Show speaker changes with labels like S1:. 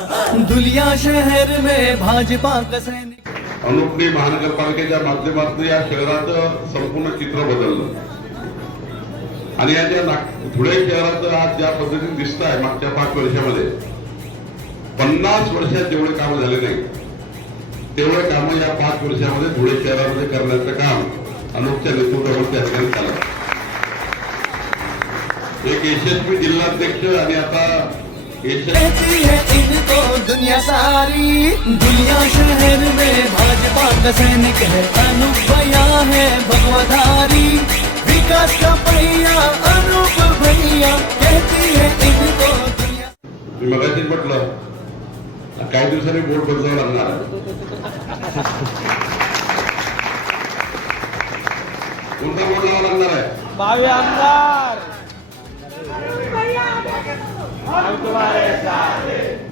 S1: दुलिया शहर में भाजपा कसे
S2: अनुपणी महानगरपालिकेच्या माध्यमातून या शहराचं संपूर्ण चित्र बदललं. आणि या ज्या धुळे शहराचं आज ज्या पद्धतीने दिसत आहे मागच्या पाच वर्षामध्ये पन्नास वर्षात जेवढे काम झाले नाही तेवढे कामं या पाच वर्षामध्ये धुळे शहरामध्ये करण्याचं काम अनुपच्या नेतृत्वावरती असण्यात आलं. एक यशस्वी जिल्हाध्यक्ष आणि आता
S1: कहती है इनको दुनिया सारी। दुलिया शहर में भाजपा का सैनिक है अनूप भैया है भगवधारी विकास का पहिया अनूप भैया कहती है इनको दुनिया
S2: मी मगाशीच म्हटलं काही दिवसांनी बोर्ड बदलावं लागणार कोणता बोर्ड लावा लागणार आहे?
S3: भावी आमदार. Auto Mare